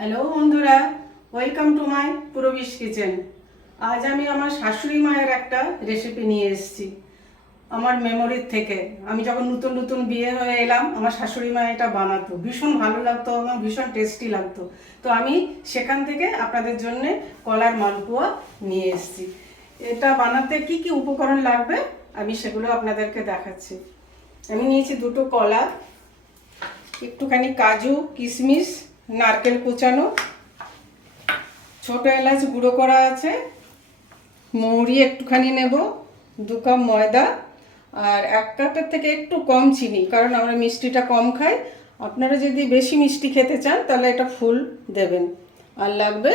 Hello বন্ধুরা, welcome to my পুরবিশ kitchen. আজ আমি আমার শাশুড়ি মায়ের একটা রেসিপি নিয়ে এসেছি আমার মেমোরির থেকে। আমি যখন নতুন নতুন বিয়ে হয়ে এলাম, আমার শাশুড়ি মা এটা বানাতো, ভীষণ ভালো লাগতো, আমার ভীষণ টেস্টি লাগতো। তো আমি সেখান থেকে আপনাদের জন্য কলার মালপোয়া নিয়ে এসেছি। এটা বানাতে কি কি উপকরণ লাগবে আমি সেগুলো আপনাদেরকে দেখাচ্ছি। আমি নিয়েছি দুটো কলা, একটুখানি কাজু, কিশমিশ, নারকেল কুচানো, ছোট এলাচ গুঁড়ো করা আছে, মৌরি একটুখানি নেব, 2 কাপ ময়দা, আর 1 কাপের থেকে একটু কম চিনি, কারণ আমরা মিষ্টিটা কম খাই। আপনারা যদি বেশি মিষ্টি খেতে চান তাহলে এটা ফুল দেবেন। আর লাগবে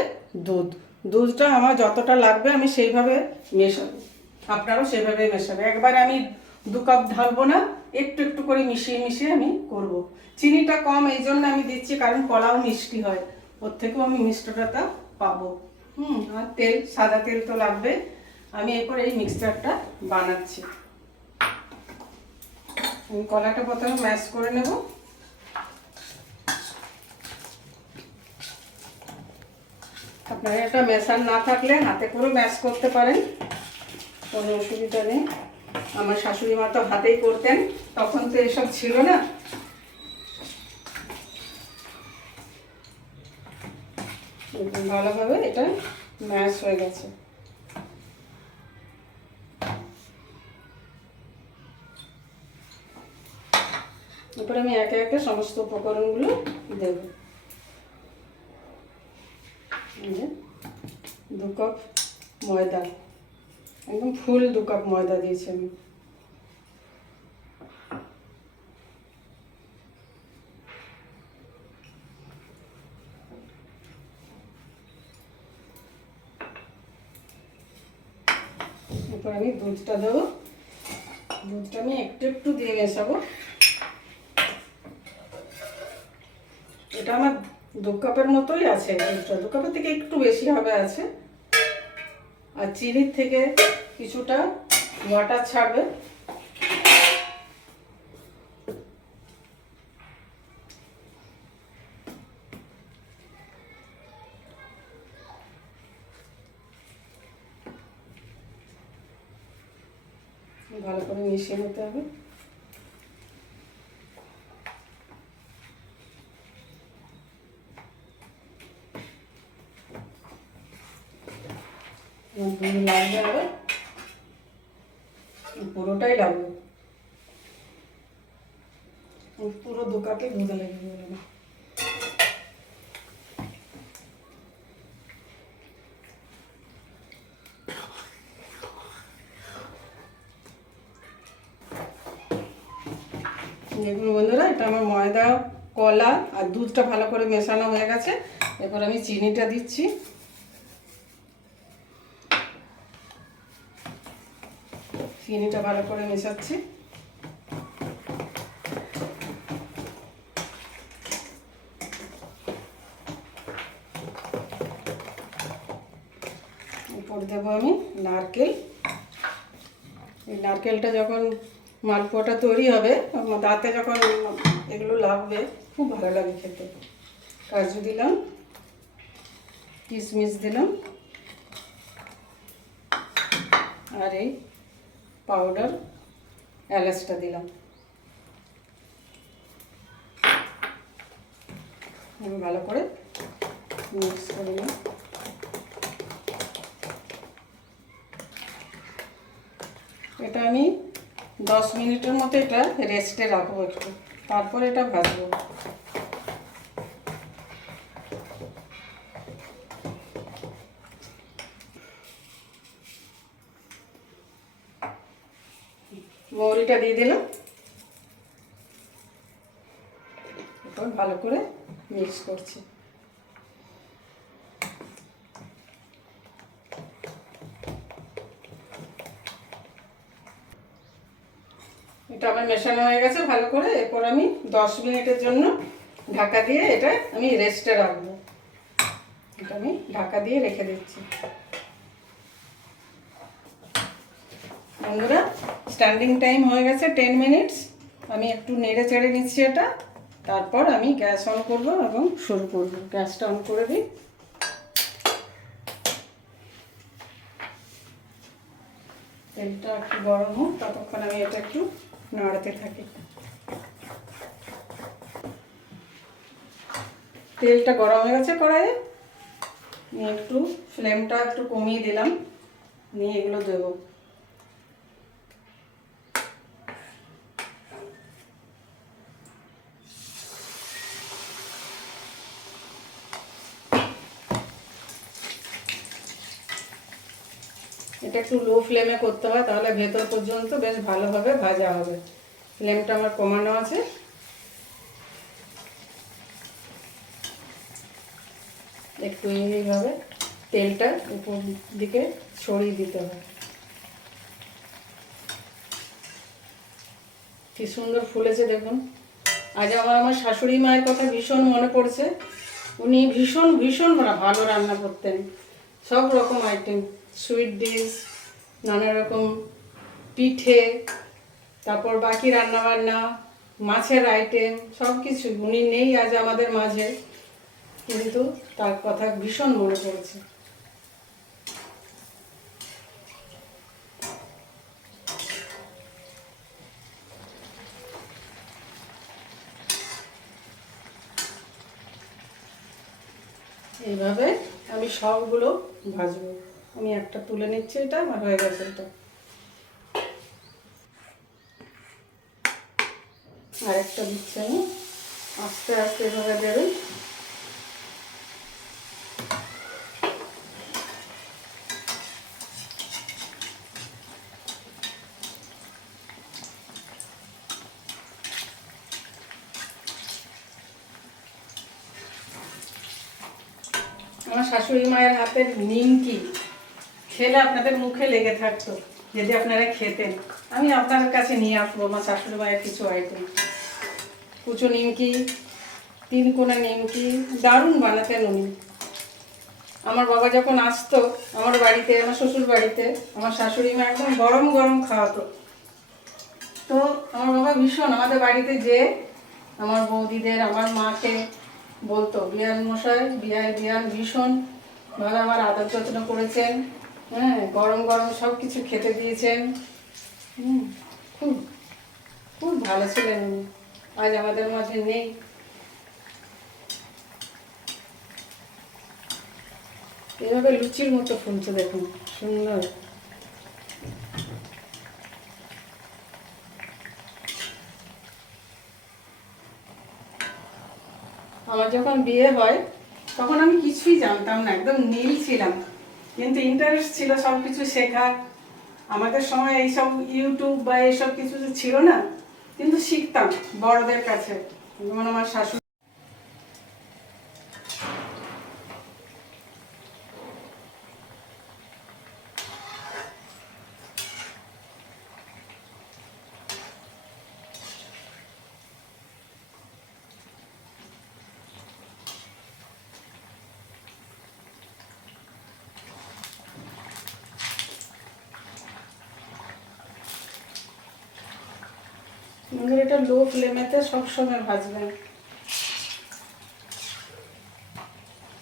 দুধ। দুধটা আমার যতটা লাগবে আমি সেইভাবে মেশাবো, আপনারাও সেভাবে মেশাবেন। একবারে আমি 2 কাপ ঢালবো না, একটু একটু করে মিশিয়ে মিশিয়ে আমি করব। চিনিটা কম এই জন্য আমি দিচ্ছি, কারণ কলাও মিষ্টি হয়, ওর থেকেও আমি মিষ্টতা পাবো। আর তেল, সাদা তেল তো লাগবে। আমি এরপর এই মিক্সচারটা বানাচ্ছি। আমি কলাটা প্রথমে ম্যাশ করে নেব। আপনারা এটা মেশার না থাকলে হাতে করে ম্যাশ করতে পারেন, কোনো অসুবিধা নেই। আমার শাশুড়ি মা তো হাতেই করতেন, তখন তো এসব ছিল না। ভালোভাবে এটা ম্যাশ হয়ে গেছে। এরপরে আমি একে একে সমস্ত উপকরণগুলো দেব। 2 কাপ ময়দা, একদম ফুল 2 কাপ ময়দা দিয়েছি আমি। এরপর আমি দুধটা দেবো। দুধটা আমি একটু একটু দিয়ে মেশাবো। এটা আমার 2 কাপের মতোই আছে, দুধটা 2 কাপের থেকে একটু বেশি হবে আছে। আর চিনির থেকে কিছুটা ওয়াটার ছাড়বে। ভালো করে মিশিয়ে নিতে হবে। দুধ লাগবে, আবার পুরোটাই লাগবে, পুরো 2 কাপে দুধ লেগে যাবে। দেখুন বন্ধুরা, এটা আমার ময়দা, কলা আর দুধটা ভালো করে মেশানো হয়ে গেছে। এরপর আমি চিনিটা দিচ্ছি। চিনিটা ভালো করে মেশাচ্ছি। এরপর দেবো আমি নারকেল। এই নারকেলটা যখন মালপোয়াটা তৈরি হবে, দাঁতে যখন এগুলো লাগবে, খুব ভালো লাগে খেতে। কাজু দিলাম, কিশমিশ দিলাম, আর এই পাউডার এলাচটা দিলাম। আমি ভালো করে মিক্স করে নিই। এটা আমি 10 মিনিটের মতো এটা রেস্টে রাখবো একটু, তারপর এটা ভাজবো। মৌরিটা দিয়ে দিলাম। এরপর ভালো করে মিক্স করছি। এটা আবার মেশানো হয়ে গেছে ভালো করে। এরপর আমি 10 মিনিটের জন্য ঢাকা দিয়ে এটা আমি রেস্টে রাখবো। এটা আমি ঢাকা দিয়ে রেখে দিচ্ছি। বন্ধুরা, স্ট্যান্ডিং টাইম হয়ে গেছে 10 মিনিটস। আমি একটু নেড়ে চেড়ে নিচ্ছি এটা। তারপর আমি গ্যাস অন করব এবং শুরু করব। গ্যাসটা অন করে দিই। তেলটা একটু গরম হোক, ততক্ষণ আমি এটা একটু নাড়াতে থাকি। তেলটা গরম হয়ে গেছে কড়াইয়ে, নিয়ে একটু ফ্লেমটা একটু কমিয়ে দিলাম, নিয়ে এগুলো দেবো। এটা একটু লো ফ্লেমে করতে হয়, তাহলে ভেতর পর্যন্ত বেশ ভালোভাবে ভাজা হবে। ফ্লেমটা আমার কমানো আছে। একটু এইভাবে তেলটা উপর দিকে ছড়িয়ে দিতে হয়। কি সুন্দর ফুলেছে দেখুন। আজ আমার শাশুড়ি মায়ের কথা ভীষণ মনে পড়ছে। উনি ভীষণ ভীষণ ভালো রান্না করতেন, সব রকম আইটেম, সুইট ডিশ, নানা রকম পিঠে, তারপর বাকি রান্নাবান্না, মাছের আইটেম, সব কিছু। উনি নেই আজ আমাদের মাঝে, কিন্তু তার কথা ভীষণ মনে পড়ছে। এইভাবে আমি সবগুলো ভাজবো। আমি একটা তুলে নিচ্ছি, এটা আমার হয়ে গেছে। এটা আরেকটা দিচ্ছি আমি, আস্তে আস্তে এভাবে দেবেন। আমার শাশুড়ি মায়ের হাতের নিমকি খেলে আপনাদের মুখে লেগে থাকতো, যদি আপনারা খেতেন। আমি আপনাদের কাছে নিয়ে আসবো আমার শাশুড়ি মায়ের কিছু আইটেম। কুচো নিমকি, তিনকোনা নিমকি, দারুণ বানাতেন উনি। আমার বাবা যখন আসতো আমার বাড়িতে, আমার শ্বশুর বাড়িতে, আমার শাশুড়ি মা একদম গরম গরম খাওয়াতো। তো আমার বাবা ভীষণ আমাদের বাড়িতে যে আমার বৌদিদের, আমার মাকে বলতো, বিয়ান মশাই, বিয়ান ভীষণ ভালো আমার আদর যত্ন করেছেন, হ্যাঁ, গরম গরম সব কিছু খেতে দিয়েছেন। খুব খুব ভালো ছিলেন উনি, আজ আমাদের মাঝে নেই। এভাবে লুচির মতো ফুলছে দেখুন, সুন্দর। আমার যখন বিয়ে হয় তখন আমি কিছুই জানতাম না, একদম নীল ছিলাম, কিন্তু ইন্টারেস্ট ছিল সব কিছু শেখার। আমাদের সময় এইসব ইউটিউব বা এইসব কিছু ছিল না, কিন্তু শিখতাম বড়দের কাছে, যেমন আমার শাশুড়ি। এটা লো ফ্লেমেতে সবসময় ভাজবেন,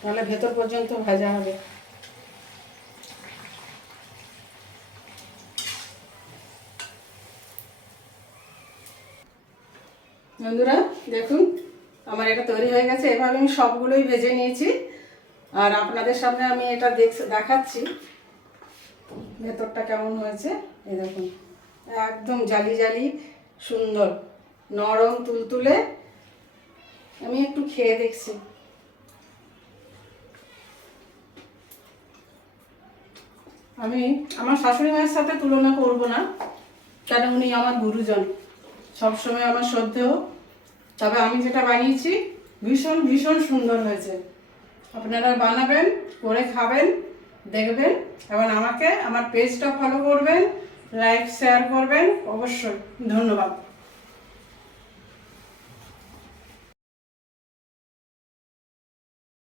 তাহলে ভেতর পর্যন্ত ভাজা হবে। বন্ধুরা দেখুন, আমার এটা তৈরি হয়ে গেছে। এভাবে আমি সবগুলোই ভেজে নিয়েছি, আর আপনাদের সামনে আমি এটা দেখাচ্ছি ভেতরটা কেমন হয়েছে। এই দেখুন, একদম জালি জালি সুন্দর, নরম তুলতুলে। আমি একটু খেয়ে দেখছি। আমি আমার শাশুড়ি মায়ের সাথে তুলনা করব না, কারণ উনি আমার গুরুজন, সবসময় আমার শ্রদ্ধেয়। তবে আমি যেটা বানিয়েছি ভীষণ ভীষণ সুন্দর হয়েছে। আপনারা বানাবেন, করে খাবেন, দেখবেন, এবং আমাকে আমার পেজটা ফলো করবেন, লাইক শেয়ার করবেন অবশ্যই। ধন্যবাদ।